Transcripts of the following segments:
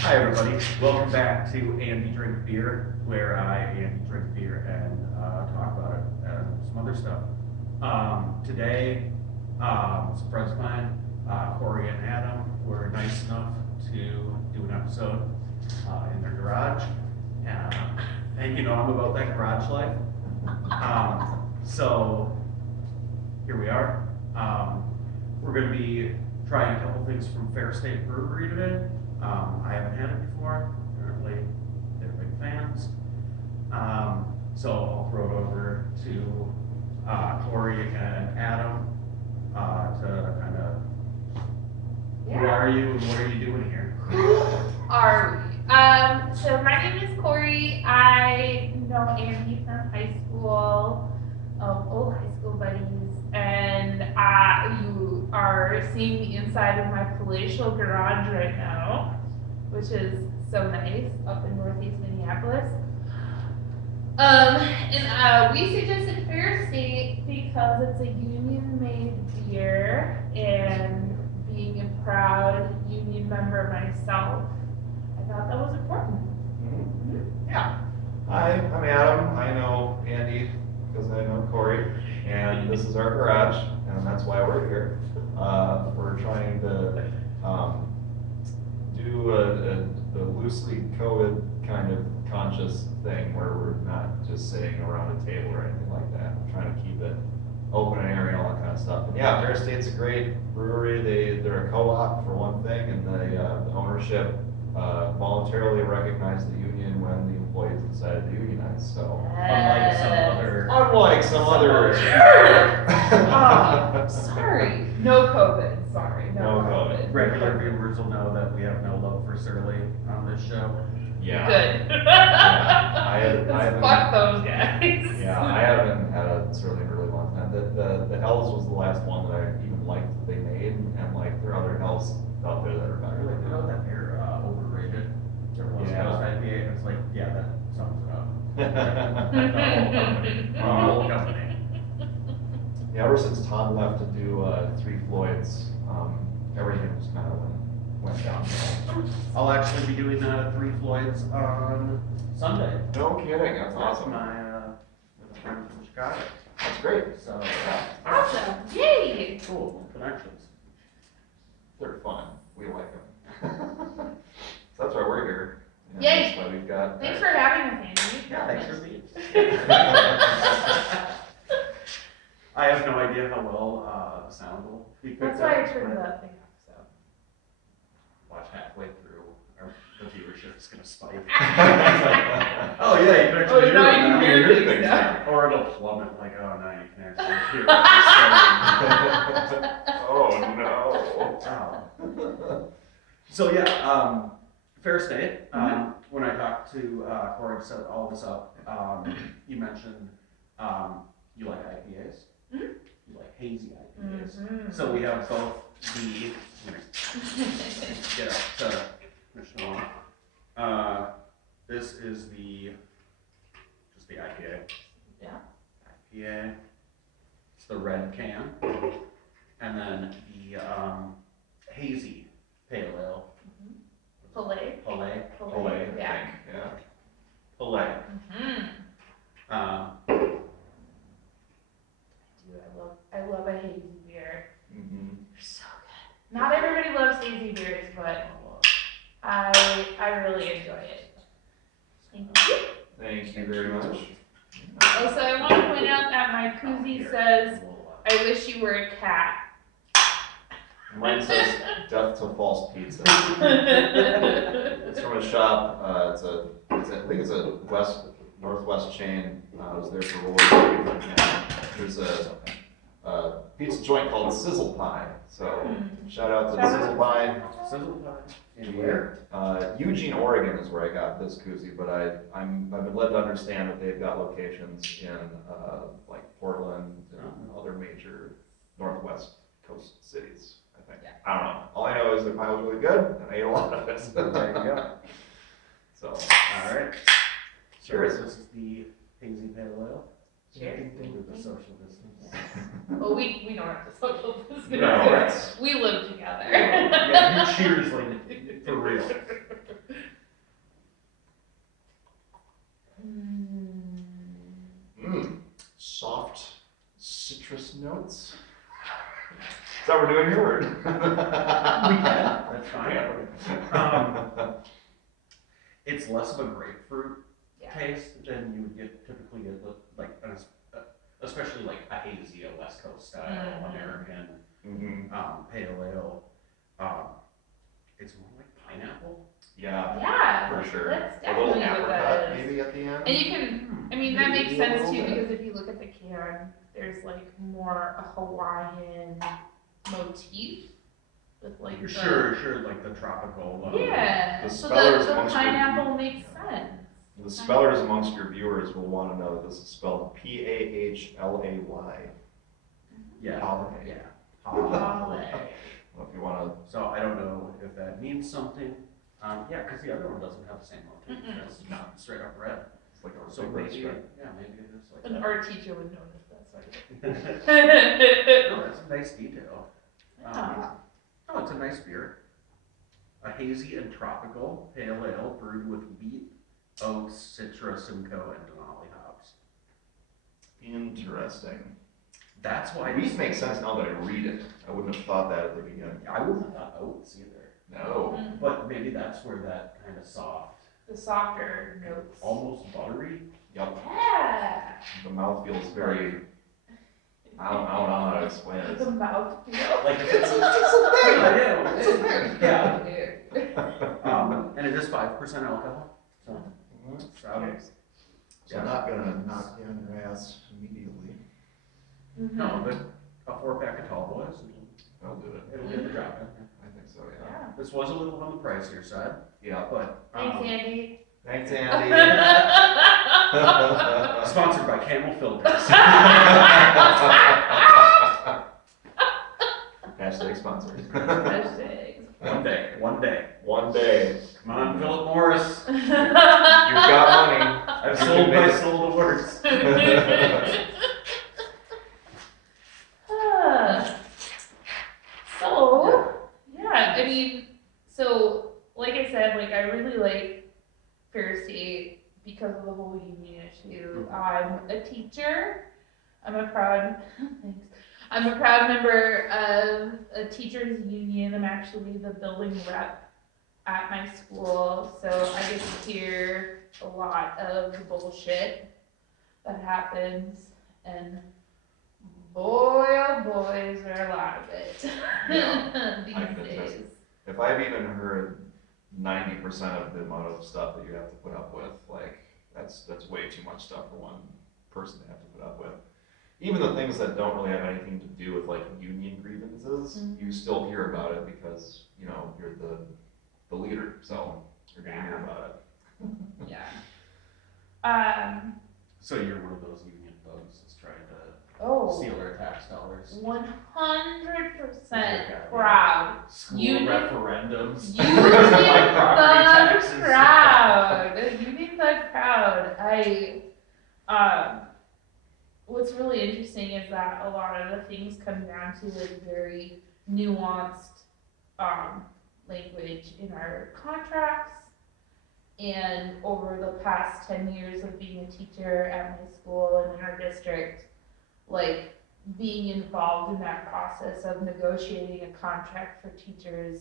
Hi everybody, welcome back to Andy Drink Beer, where Andy drink beer and talk about it and some other stuff. Today, some friends of mine, Kori and Adam, were nice enough to do an episode in their garage. And you know, I'm about that garage life. So here we are. We're going to be trying a couple things from Fair State Brewery today. I haven't had it before. Apparently, they're big fans. So I'll throw it over to Kori and Adam to kind of, who are you and what are you doing here? Who are we? So my name is Kori. I know Andy from high school, old high school buddies, and you are seeing the inside of my palatial garage right now, which is so nice up in northeast Minneapolis. We suggested Fair State because it's a union-made beer, and being a proud union member myself, I thought that was important. Yeah. Hi, I'm Adam. I know Andy because I know Kori, and this is our garage, and that's why we're here. We're trying to do a loosely coded kind of conscious thing where we're not just sitting around a table or anything like that. We're trying to keep it open and airy and all that kind of stuff. And yeah, Fair State's a great brewery. They're a co-op for one thing, and the ownership voluntarily recognized the union when the employees decided to unionize. So Unlike some other. Sorry. No COVID. Sorry. No COVID. Regular viewers will know that we have no love for Surly on this show. Yeah. Good. I haven't. Fuck those guys. Yeah, I haven't had a Surly in a really long time. The Hells was the last one that I even liked that they made, and like there are other Hells out there that are better. Really, you know that they're overrated. Their West Yeah. Coast IPA. It's like, yeah, that sums it up. The whole company. Yeah, ever since Todd left to do Three Floyds, everything just kind of went downhill. I'll actually be doing Three Floyds on Sunday. No kidding, that's awesome. With a friend from Chicago. That's great. So, yeah. Awesome. Yay. Cool. Connections. They're fun. We like them. So that's why we're here. And Yay. That's why we've got. Thanks for having us, Andy. Yeah, thanks for being. I have no idea how well the sound will be picked up. That's why I turned the thing off, so. Watch halfway through, the viewership is gonna spike. Oh yeah, you can actually hear now it you now. can hear things now. Or it'll plummet like, oh, now you can actually hear it. Oh no. So yeah, Fair State. When I talked to Kori to set all this up, you mentioned you like IPAs. You like hazy IPAs. So we have both the. Get up to Michelle. This is just the IPA. Yeah. IPA. It's the red can, and then the hazy pale ale. Filet. Palais. Yeah. Yeah. Palais. I love a hazy beer. Mm-hmm. They're so good. Not everybody loves hazy beers, but I really enjoy it. Thank you. Thank you very much. Also, I want to point out that my koozie says, "I wish you were a cat." Mine says "Death to False Pizza." It's from a shop. I think it's a northwest chain. I was there for a little bit. There's a pizza joint called Sizzle Pie. So shout out to the Sizzle Pie. Sizzle pie. And where? Eugene, Oregon is where I got this koozie, but I've been led to understand that they've got locations in like Portland and other major northwest coast cities. I think. Yeah. I don't know. All I know is the pie was really good, and I ate a lot of it. There you go. So. All right. Cheers. This is the hazy pale ale. Cheers. With the social distance. Well, we don't have to social distance. No, it's. We live together. Yeah, you cheers like for real. So we're doing your word. We can, that's fine. It's less of a grapefruit Yeah. taste than you would typically get with like, especially like a hazy, a West Coast style American pale ale. It's more like pineapple. Yeah, Yeah, for sure. that's A little definitely what that apricot is. maybe at the end. And you can, I mean, that makes Maybe a sense little too, bit. because if you look at the can, there's like more a Hawaiian motif with like the. Sure, like the tropical. Yeah, The so spellers the amongst your- pineapple makes sense. The spellers amongst your viewers will want to know that this is spelled Pahlay. Yeah, Holiday. yeah. Holiday. Well, if you want to, So I don't know if that means something. Yeah, because the other one doesn't have the same motif. It's not straight up red. it's like a So red maybe, stripe. yeah, maybe it is like An that. art teacher would notice that sort of thing. No, that's a nice detail. Oh, it's a nice beer. A hazy and tropical pale ale brewed with wheat, oats, citrus, Simcoe, and Denali hops. Interesting. That's why Wheat makes sense now that I read it. I wouldn't have thought that at the beginning. I wouldn't have thought oats either. No. But maybe that's where that kind of soft, The softer notes. almost buttery. Yep. Yeah. The mouth feels very. I don't know how to explain it. The mouth feel. Like if it's yeah. And it is 5% alcohol. So Cheers. So I'm not gonna knock you on your ass immediately. no, but a 4-pack of tall boys, I'll do it. it'll get the job done. I think so, yeah. Yeah. This was a little on the pricier side, Yeah. but Thanks, Andy. Thanks, Andy. sponsored by Camel Filters. Hashtag sponsored. Hashtags. One day. One day. Come on, Philip Morris. You've got money. I've You sold can my make it. soul to worse. So, yeah, I mean, so, like I said, like, I really like Fair State because of the whole union issue. I'm a teacher. I'm a proud, thanks. I'm a proud member of a teachers union. I'm actually the building rep at my school, so I get to hear a lot of the bullshit that happens, and boy, oh boy, is there a lot of it Yeah, I can these attest. days. If I've even heard 90% of the amount of stuff that you have to put up with, like, that's way too much stuff for one person to have to put up with. Even the things that don't really have anything to do with like union grievances, you still hear about it because, you know, you're the leader, so you're gonna hear about it. Yeah. So you're one of those union thugs that's trying to Oh, steal our tax dollars. 100% proud. School Union- referendums. Union My property thug taxes. proud. Union thug proud. What's really interesting is that a lot of the things come down to like very nuanced language in our contracts. And over the past 10 years of being a teacher at my school and in our district, like being involved in that process of negotiating a contract for teachers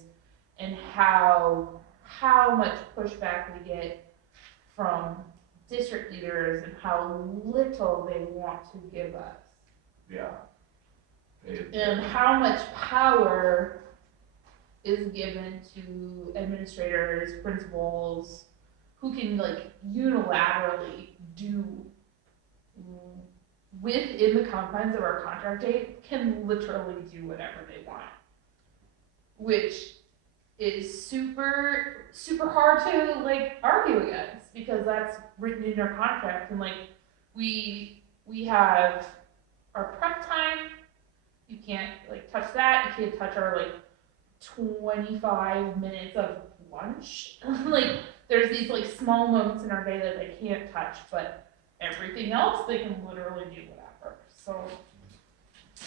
and how much pushback we get from district leaders and how little they want to give us. Yeah. And how much power is given to administrators, principals, who can like unilaterally do within the confines of our contract date, can literally do whatever they want. Which is super, super hard to like argue against because that's written in our contract and like we have our prep time, you can't like touch that, you can't touch our like 25 minutes of lunch. Like there's these like small moments in our day that they can't touch, but everything else they can literally do whatever. So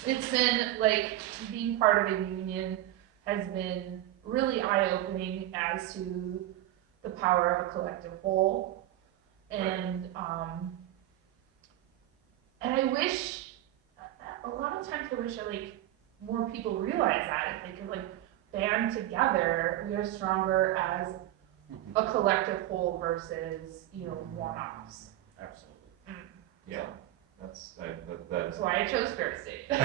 it's been like being part of a union has been really eye-opening as to the power of a collective whole. And I wish, a lot of times I wish I like more people realize that if they could like band together, we are stronger as a collective whole versus, you know, one-offs. Absolutely. Yeah, that's That's why I chose Fair State. Well,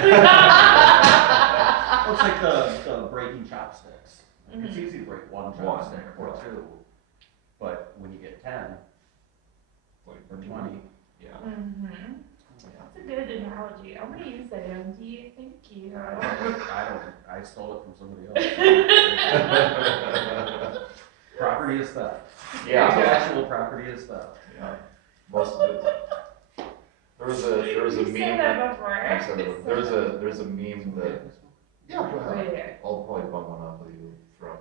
it's like the breaking chopsticks. It's Mhm. easy to break one One, chopstick or right. two, but when you get 10 like or 20, yeah. Mm-hmm. That's a good analogy. I'm gonna use that, MD. Thank you. I stole it from somebody else. Property is theft. Yeah. Intellectual property is theft. Yeah, most of it. There was a You meme. said that before. I said it. There's a meme that. Yeah, go ahead. Yeah. I'll probably bum one up with you from.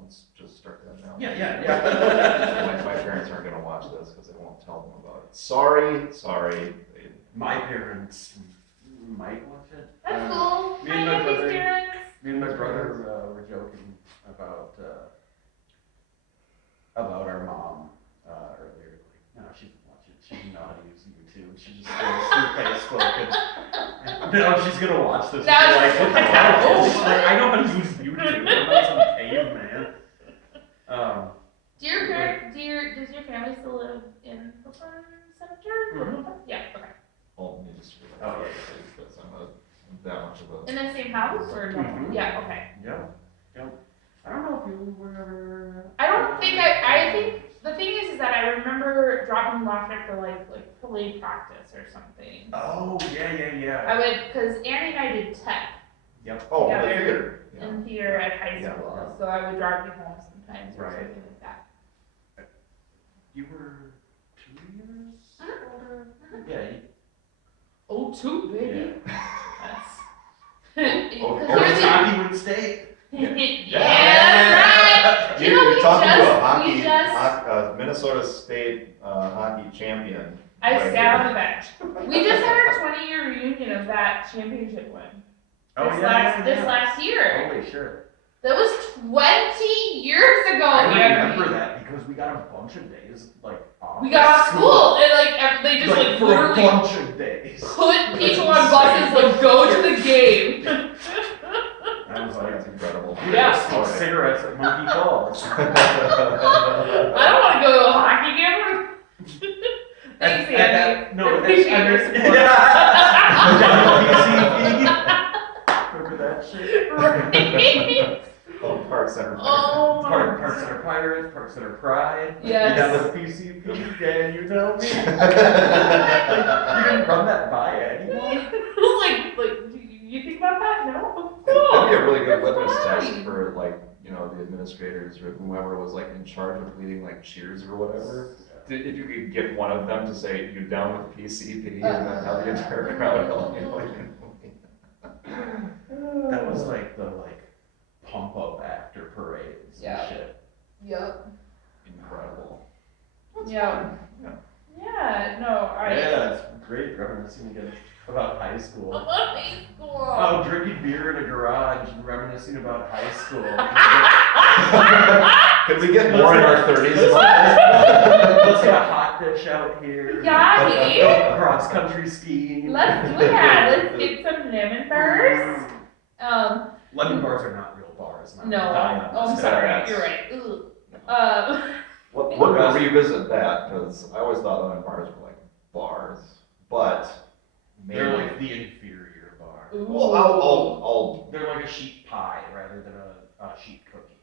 Let's just start that now. Yeah. My parents aren't gonna watch this because I won't tell them about it. Sorry. My parents might watch it. That's cool. Me Hi, and my Andy's brother- parents. Me and my brother were joking about our mom earlier. Like, no, she doesn't watch it. She doesn't know how to use YouTube. She just goes through Facebook and no, she's gonna watch this. Now And be like, she's what the like, hell? oh. She's like, I know how to use YouTube. I'm not some caveman. Does your family still live in Brooklyn Center? Mhm. Yeah, okay. Well, me just Oh, yeah. because I'm that much of a. In the same house or no? Mhm. Yeah, okay. Yeah. I don't know if you were ever. I think the thing is that I remember dropping them off after like play practice or something. Oh, yeah. I would, cause Andy and I did tech Yep. Oh, the together theater. Yeah. in theater at high Yeah, school, yeah. so I would drive you home sometimes or Right. something like that. You were 2 years Mhm. older? Mhm. Yeah. Oh, two, baby. That's. Oh, Because oh, you're it's the- Hollywood State. Yeah, right. You know, You're talking to a we just, Minnesota State hockey champion. I right sat on here. the bench. We just had our 20-year reunion of that championship win. Oh, This last year. Holy shit. That was 20 years ago, I Andy. remember that because we got a bunch of days like off. We got off school and they just like for a literally bunch of days. put people on buses like go to the game. I was like, That's incredible. we Yeah. gotta smoke cigarettes at Monkey Falls. I don't want to go to a hockey game. Thanks, Andy. No, I appreciate your support. Remember that shit? Right. Oh, Park Center. Oh my Park Center Pirates, Park Center Pride. Yes. You got the PCP, Dan, you know me. You didn't run that by anyone? like, do you think about that? No? That'd be a really good That's litmus test fine. for like, the administrators or whoever was like in charge of leading like cheers or whatever. If you could get one of them to say, "You down with PCP," and then have the entire crowd go, That was like the pump up after parades Yeah. and shit. Yep. incredible. Yeah. Yeah. Yeah, no, Yeah, it's great reminiscing again about high school. About high school. Oh, drinking beer in a garage and reminiscing about high school. Could we get more in our 30s? Let's get a hot dish out here. Yeah, Cross country skiing. let's do that. Let's get some lemon bars. Lemon bars are not real bars. No. Oh, I'm Yeah, sorry. that's- You're right. Ugh. We're gonna revisit that, because I always thought lemon bars were like bars, but maybe. They're like the inferior bar. Well, I'll. They're like a sheet pie rather than a sheet cookie.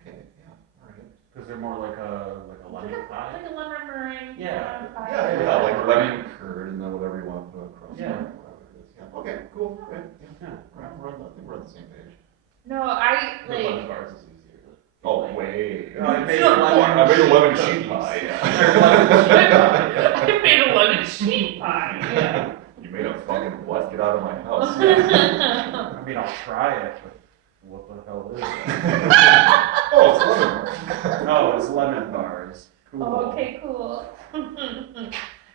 Okay, yeah, alright. Because they're more like a lemon pie. Like a lemon meringue. Yeah. pie. Yeah, like lemon curd and then whatever you want to put across. Yeah. Whatever it is. Yeah. Okay, cool. Okay. Yeah. Yeah. Right, I think we're on the same page. No, I The like. lemon bars is easier. Oh, way. I made So a lemon I made a lemon sheet sheet pie. I made a lemon sheet pie. Yeah. You made a fucking what? Get out of my house. I mean, I'll try it, but what the hell is it? Oh, it's lemon bars. No, it's lemon bars. Cool. Oh, okay, cool. I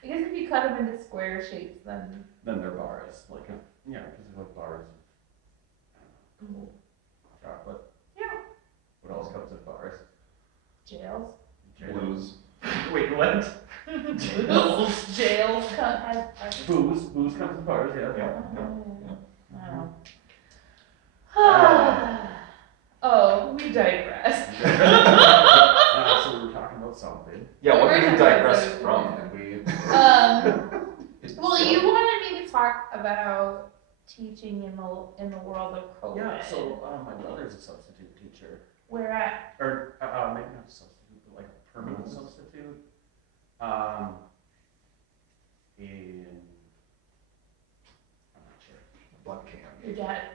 guess if you cut them into square shapes, then. Then they're bars. Like, yeah, because they're like bars. Cool. Chocolate. Yeah. What else comes in bars? Jails. Blues. Wait, what? Jails cut as. Booze. Booze comes in bars, yeah. Yeah. I don't know. teaching in the world of COVID. Yeah, so, my brother's a substitute teacher, Where at? or, maybe not a substitute, but like a permanent substitute. In, I'm not sure. Butt camp.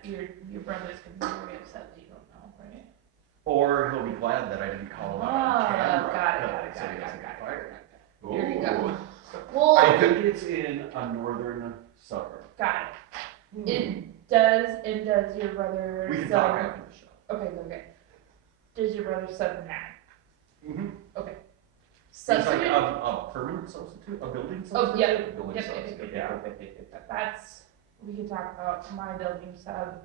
Your brother's gonna be very upset that you don't know, right? Or he'll be glad that I didn't call him out on Oh, camera. got it. So he doesn't get fired. Here you go. Ooh. Well, I think it's in a northern suburb. got it. It does your brother We can sub- talk after the show. Okay. Does your brother sub now? Mm-hmm. He's like Substitute? a permanent substitute, a building Oh, substitute? yep. Building Yep. substitute. That's, we can talk about my building sub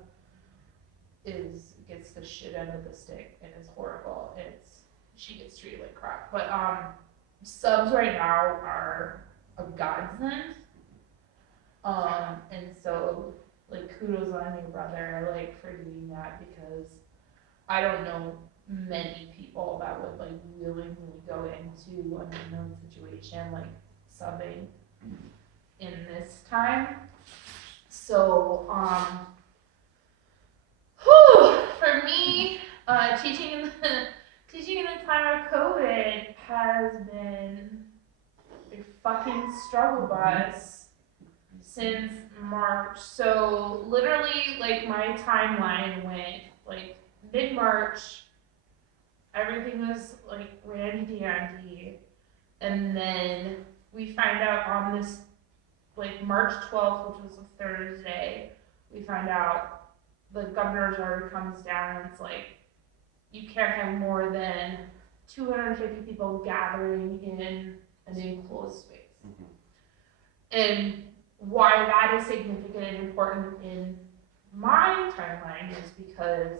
gets the shit end of the stick and is horrible. She gets treated like crap. But, subs right now are a godsend. And so, like, kudos on your brother, like, for doing that, because I don't know many people that would, like, willingly go into an unknown situation, like, subbing in this time. So, for me, teaching in the time of COVID has been a fucking struggle bus since March. So literally, like, my timeline went, like, mid-March, everything was, like, randy dandy, and then we find out on this, like, March 12th, which was a Thursday, we find out the governor's order comes down and it's like, you can't have more than 250 people gathering in an enclosed space. Mm-hmm. And why that is significant and important in my timeline is because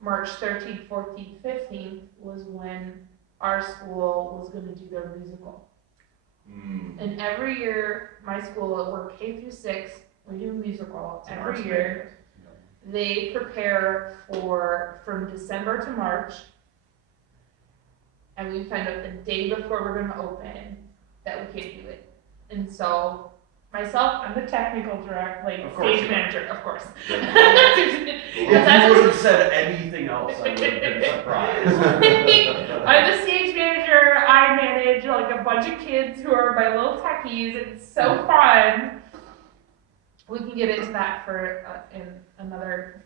March 13th, 14th, 15th was when our school was going to do their musical. And every year, my school, we're K through 6, we do a musical every year. They prepare from December to March, and we find out the day before we're going to open that we can't do it. And so, myself, I'm the technical director, like, Of course stage you are. manager, of course. If you would have said anything else, I would have been surprised. I'm the stage manager. I manage, like, a bunch of kids who are my little techies. It's so fun. We can get into that for in another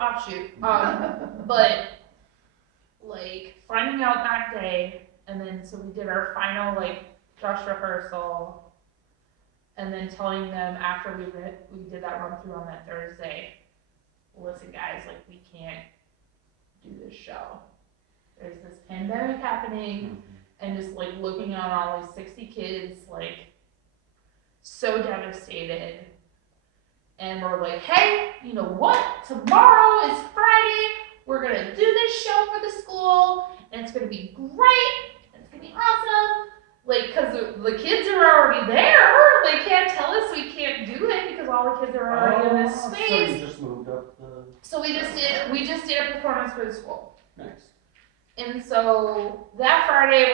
offshoot. But, like, finding out that day, and then so we did our final, like, dress rehearsal, and then telling them after we did that run through on that Thursday, listen guys, like, we can't do this show. There's this pandemic happening, and just, like, looking at all these 60 kids, like, so devastated. And we're like, hey, you know what? Tomorrow is Friday. We're going to do this show for the school, and it's going to be great. And it's going to be awesome. Like, because the kids are already there. They can't tell us we can't do it because all the kids are already in this space. So you just moved up the... So we just did a performance for the school. Nice. And so that Friday,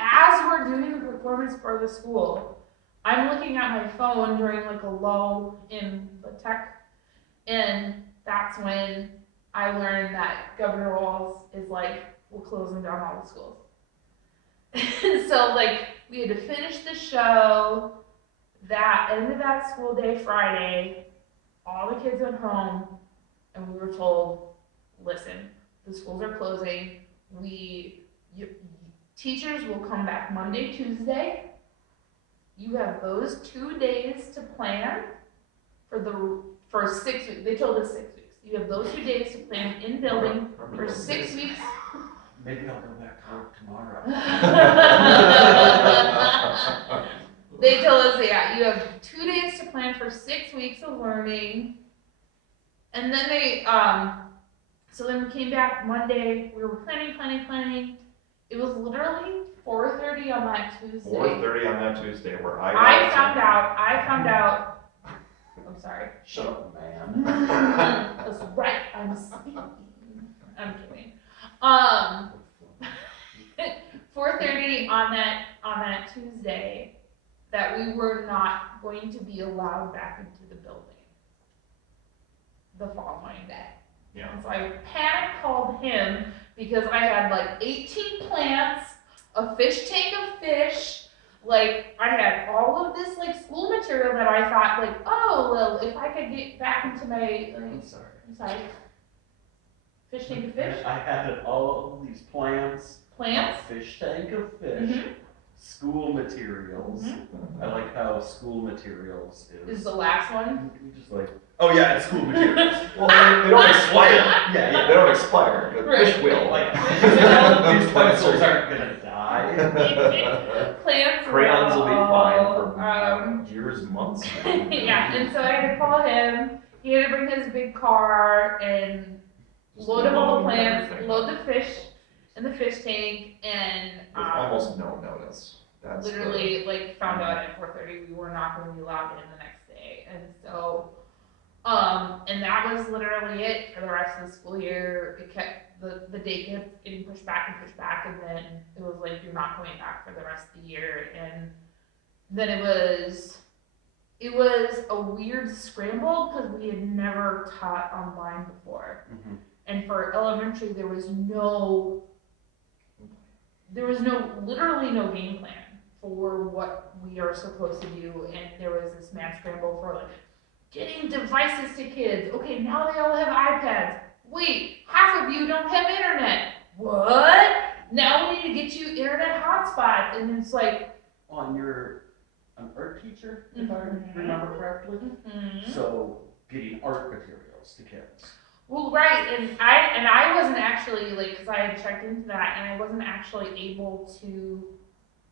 as we're doing the performance for the school, I'm looking at my phone during, like, a lull in the tech, and that's when I learned that Governor Walz is like, we're closing down all the schools. So, like, we had to finish the show that end of that school day Friday. All the kids went home, and we were told, listen, the schools are closing. Teachers will come back Monday, Tuesday. You have those 2 days to plan for 6 weeks. They told us 6 weeks. You have those 2 days to plan in building for 6 weeks. Maybe I'll go back to work tomorrow. They told us, yeah, you have 2 days to plan for 6 weeks of learning. And then so then we came back Monday. We were planning. It was literally 4:30 on that Tuesday. 4:30 on that Tuesday, where I found out. I'm sorry. Shut up, man. That's right. I'm speaking. I'm kidding. 4:30 on that Tuesday, that we were not going to be allowed back into the building. the following day. Yeah. And so I panic called him because I had like 18 plants, a fish tank of fish, like I had all of this like school material that I thought like, oh well, if I could get back into my I'm sorry. I'm sorry, fish tank of fish, I had all of these plants, plants. a fish tank of fish, Mhm. school materials. I like how school materials Is is the last one. just like, oh yeah, it's school materials. Well, they don't expire. Yeah, They don't expire, but Right. fish will. Like, These these pencils aren't gonna die. Plants. Crayons will be fine for Um, years, months. yeah, and so I had to call him. He had to bring his big car and Just load up all the load plants, everything. load the fish in the fish tank, and With almost no notice. That's literally like found out at 4:30 we were not going to be allowed in the next day, and so and that was literally it for the rest of the school year. It kept the date kept getting pushed back, and then it was like you're not going back for the rest of the year, and then it was a weird scramble because we had never taught online before. Mhm. And for elementary, there was literally no game plan for what we are supposed to do. And there was this mad scramble for like getting devices to kids. Okay, now they all have iPads. Wait, half of you don't have internet. What? Now we need to get you internet hotspots. And it's like, On your an art teacher, if I Mhm. remember correctly. mhm. So getting art materials to kids. Well, right, and I wasn't actually like, because I had checked into that, and I wasn't actually able to,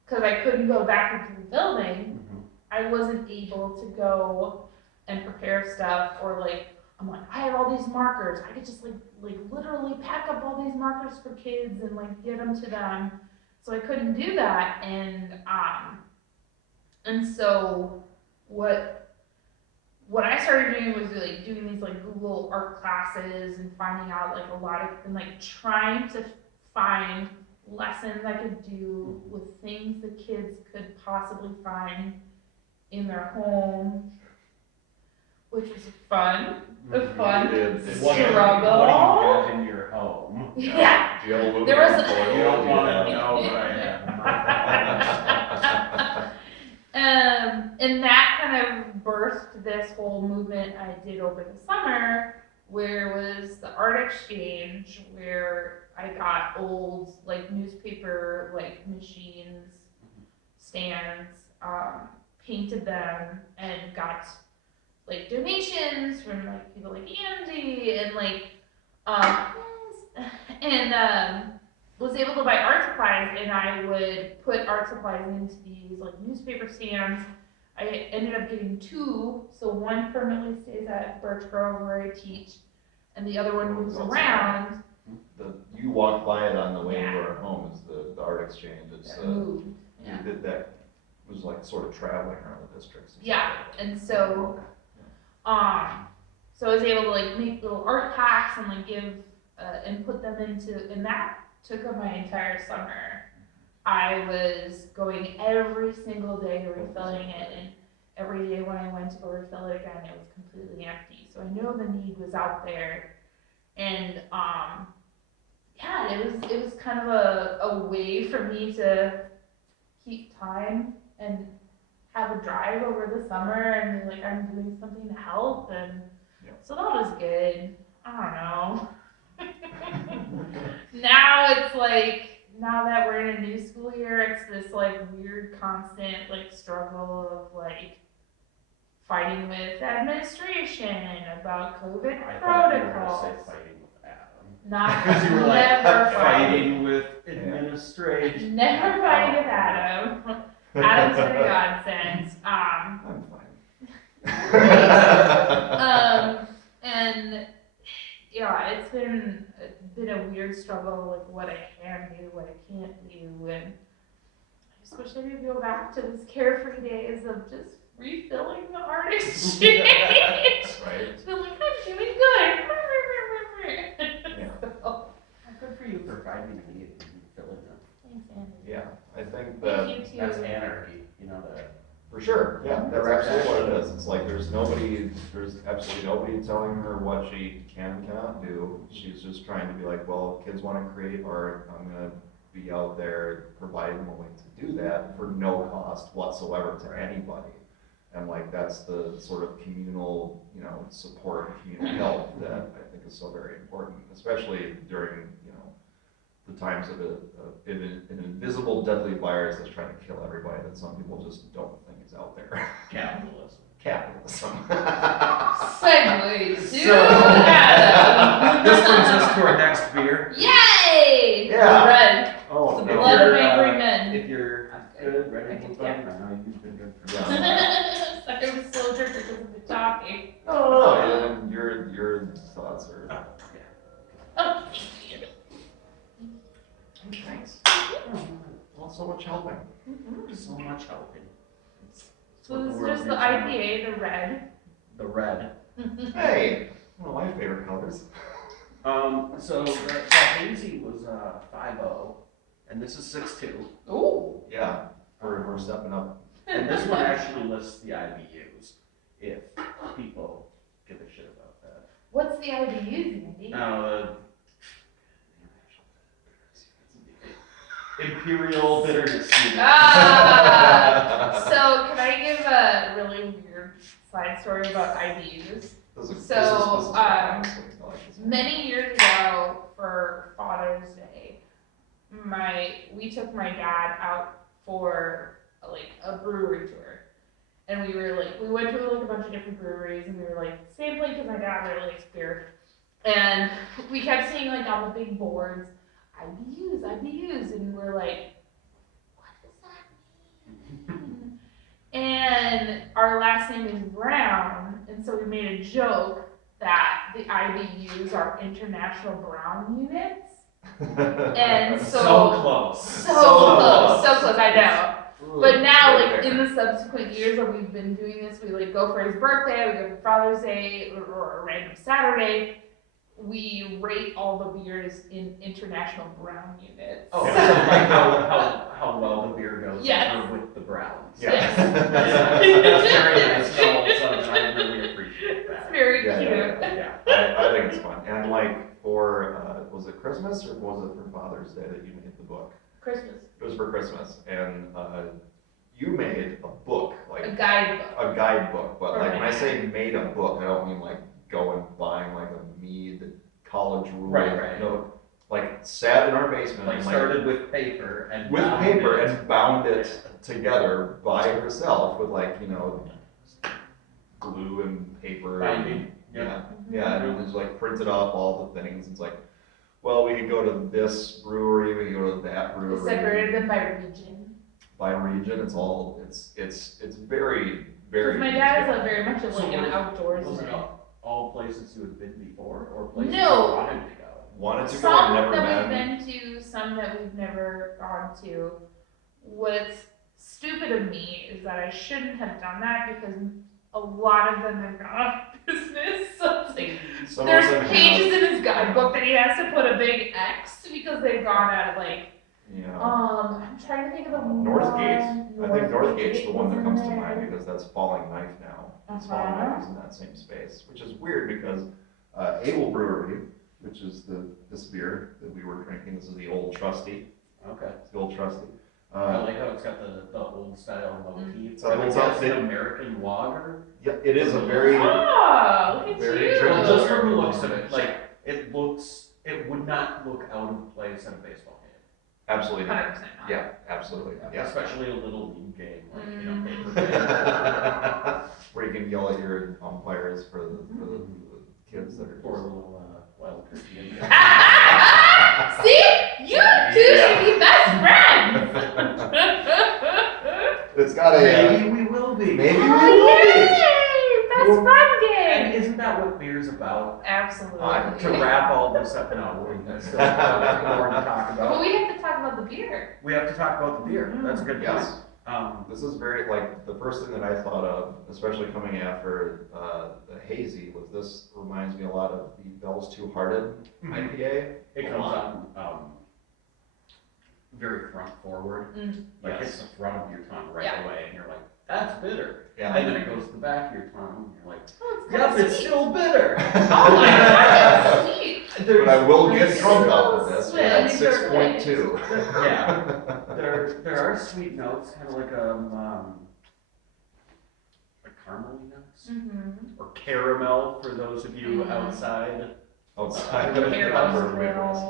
because I couldn't go back into the building. I wasn't able to go and prepare stuff, or like, I'm like, I have all these markers. I could just like literally pack up all these markers for kids and like get them to them. So I couldn't do that, and so what I started doing was like doing these like Google art classes and finding out like a lot of, and like trying to find lessons I could do with things the kids could possibly find in their home, which was fun. A fun It's What do you struggle. have in your home? Yeah. Do you have aluminum There was- foil? You don't Do you want have- to know what I have in my home. And that kind of birthed this whole movement I did over the summer, where was the art exchange, where I got old like newspaper like machines, stands, painted them, and got like donations from like people like Andy and like was able to buy art supplies, and I would put art supplies into these like newspaper stands. I ended up getting two, so one permanently stays at Birch Grove where I teach, and the other one moves around. You walk by it on the way Yeah. to our home, is the art exchange, it's, That moved. Yeah. you did that, it was like sort of traveling around the districts. and Yeah, stuff like that. and so so I was able to like make little art packs and like give and put them into, and that took up my entire summer. I was going every single day refilling it, and every day when I went to go refill it again, it was completely empty. So I know the need was out there, and yeah, it was kind of a way for me to keep time and have a drive over the summer, and like I'm doing something to help, and so that was good. I don't know. Now it's like, now that we're in a new school year, it's this like weird constant like struggle of like fighting with administration about COVID I thought you were gonna protocols. say fighting with Adam. Not Because you were like never fighting with administration. Never fighting with Adam. Adam's been a godsend. I'm fine. And yeah, it's been a weird struggle, like what I can do, what I can't do, and I just wish I could go back to those carefree days of just refilling the art exchange. Right. Feel like I'm doing good. Yeah. So, Good for you for finding a need and filling it. thanks, Andy. Yeah, I think Thank that you too. That's anarchy, you know that. For sure, yeah, that's absolutely what it is. It's like there's absolutely nobody telling her what she can and cannot do. She's just trying to be like, well, kids want to create art, I'm gonna be out there providing a way to do that for no cost whatsoever to anybody. And like that's the sort of communal, support, communal help that I think is so very important, especially during, the times of an invisible deadly virus that's trying to kill everybody that some people just don't think is out there. Capitalism. Capitalism. Segue to So- Adam. This brings us to our next beer. Yay! Yeah. Red. Oh, The no. blood of If you're, angry men. If you're good, ready I to can- move on, I know you've been good for Yeah. Sorry, I was slow drink because of the talking. No, and your thoughts are. Oh, Thanks. Well, so much helping. So much helping. It's so what this is world just the needs right IPA, the red. now. The red. Hey, one of my favorite colors. So the hazy was 5.0, and this is 6.2. Ooh. Yeah, we're stepping up. And this one actually lists the IBUs, if people give a shit about that. What's the IBUs, Andy? Imperial bitterness. Ah! So, can I give a really weird side story about IBUs? Many years ago, for Father's Day, we took my dad out for a brewery tour, and we went to a bunch of different breweries, and we were same place because my dad really likes beer, and we kept seeing on the big boards, IBUs, and we're like, what does that mean? And our last name is Brown, and so we made a joke that the IBUs are International Brown Units. And so close. So close, I know. But now, in the subsequent years that we've been doing this, we go for his birthday, we go for Father's Day, or a random Saturday. We rate all the beers in International Brown Units. Oh, so like how well the beer goes Yes. with the browns. Yes. That's very nice. So I really appreciate that. It's very Yeah, cute. Yeah. I think it's fun. And for, was it Christmas or was it for Father's Day that you made the book? Christmas. It was for Christmas. And you made a book, A guidebook. a guidebook. But For when my I say made a book, I don't mean go and buying a Mead college rule. Right. Sat in our basement and Started with paper and with bound paper it. and bound it together by herself with glue and paper. Binding. Yeah, and it was printed off all the things. It's well, we could go to this brewery, we could go to that We brewery. separated them by region. By region, it's very, very. Because my dad is very much So an outdoorsman. Was it all places you had been before, or places No. you wanted to go? Wanted to go, Some never that been. we've been to, some that we've never gone to. What's stupid of me is that I shouldn't have done that because a lot of them have gone out of business. So it's Some of them there's have. pages in his guidebook that he has to put a big X because they've gone out of Yeah. I'm trying to think of the Northgate. one. I think Northgate's the one that comes to was in mind there. because that's Falling Knife now. Falling Uh-huh. Knife is in that same space, which is weird because Able Brewery, which is this beer that we were drinking, this is the Old Trusty. Okay. It's the Old Trusty. I like how it's got the old style motif. So it's like an American lager. Yeah, it is a very. Oh, look at Very you. drinkable. Just from the looks of it, it would not look out of place at a baseball game. Absolutely. 100% not. Yeah, absolutely. Yeah. Especially a little league game, Mhm. paper game. Where you can yell at your umpires for the kids that are. Or a little wild turkey in there. See? You two should be best friends. It's got a. Maybe we will be. Maybe we Oh, will be. yay! Best friend And game. isn't that what beer's about? Absolutely. To wrap all this up, no, we still have more to talk But about. we have to talk about the beer. We have to talk about the beer. That's a good point. Yes. This is very, the first thing that I thought of, especially coming after the hazy, was this reminds me a lot of the Bell's Two Hearted IPA. It comes on very front forward. Mm. Hits the front of your tongue right Yeah. away, and you're like, that's bitter. Yeah. And then it goes to the back of your tongue, and you're like, Oh, it's yep, kinda it's sweet. still bitter. Oh my god, that's sweet. But I will get It's drunk so off of this, we're at sweet. 6.2. Yeah. There are sweet notes, kind of like caramel notes, Mm-hmm. or caramel for those of you Mhm. outside. Outside of the Caramel. upper Midwest,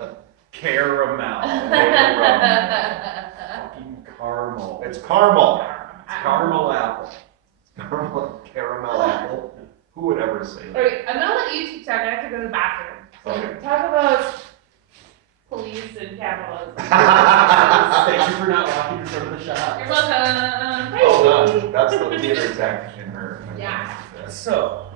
yeah. Caramel. Fucking caramel. It's caramel. It's caramel apple. Caramel apple. Who would ever say that? Alright, I'm gonna let you two talk. I have to go to the bathroom. So Okay. talk about police and capitalism. Thank you for not walking in front of the shop. You're welcome. Well done. That's the theater tech in her. Yeah. So,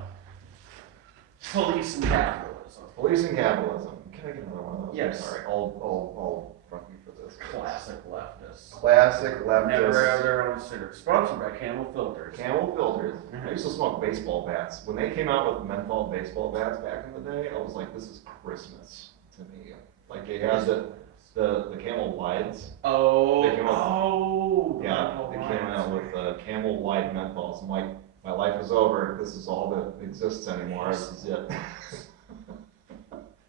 police and capitalism. Police and capitalism. Can I get another one of those? Yes. Sorry, I'll front you for this. Classic leftists. Classic Never have leftist. their own cigarette. Sponsored by Camel Filters. Camel filters. Mhm. I used to smoke baseball bats. When they came out with menthol baseball bats back in the day, I was like, this is Christmas to me. Like they had the Camel Wides. Oh, They came out- oh. Yeah, they came out with Camel Wide menthols. I'm like, my life is over. This is all that exists anymore. This is it.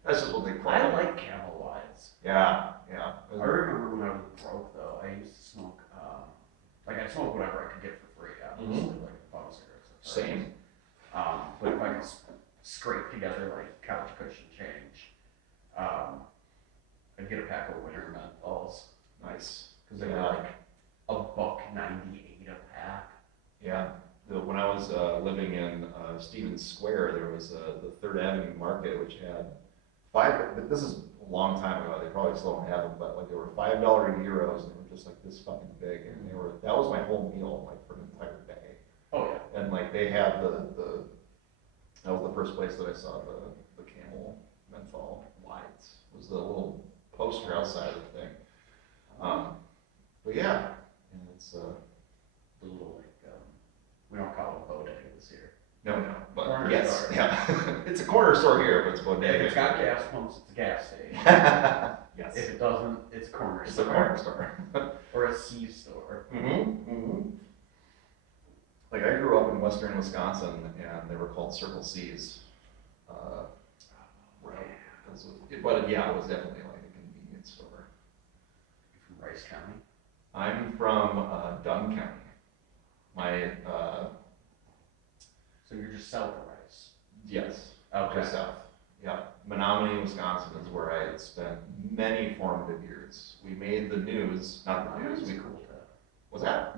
That's just what they call I it. like Camel Wides. Yeah. I remember when I was broke though, I used to smoke, I smoked whatever I could get for free, obviously, like bum cigarettes. at first. Same. But if I could scrape together like couch cushion change, I'd get a pack of winter menthols, Nice. cause they were like $1.98 a pack. Yeah. When I was living in Stevens Square, there was the Third Avenue Market, which had but this is a long time ago, they probably still don't have them, but like they were $5 euros, and they were just like this fucking big, and that was my whole meal, like for an entire day. Oh yeah. And like they had that was the first place that I saw the Camel menthol lights, was the little poster outside of the thing. But yeah, and it's The little we don't call them bodegas here. no, but Corner yes, store. yeah. It's a corner store here, but it's If bodega. it's got gas pumps, it's a gas station. Yes. If it doesn't, it's a corner It's a store. corner store. Or a C store. Like I grew up in western Wisconsin, and they were called Circle C's. But yeah, it was definitely like a convenience store. You're from Rice County? I'm from Dunn County. So you're just south of Rice? Yes, Okay. just south. Yeah, Menominee, Wisconsin is where I had spent many formative years. We made the news, not the news, That's we, cool. was that?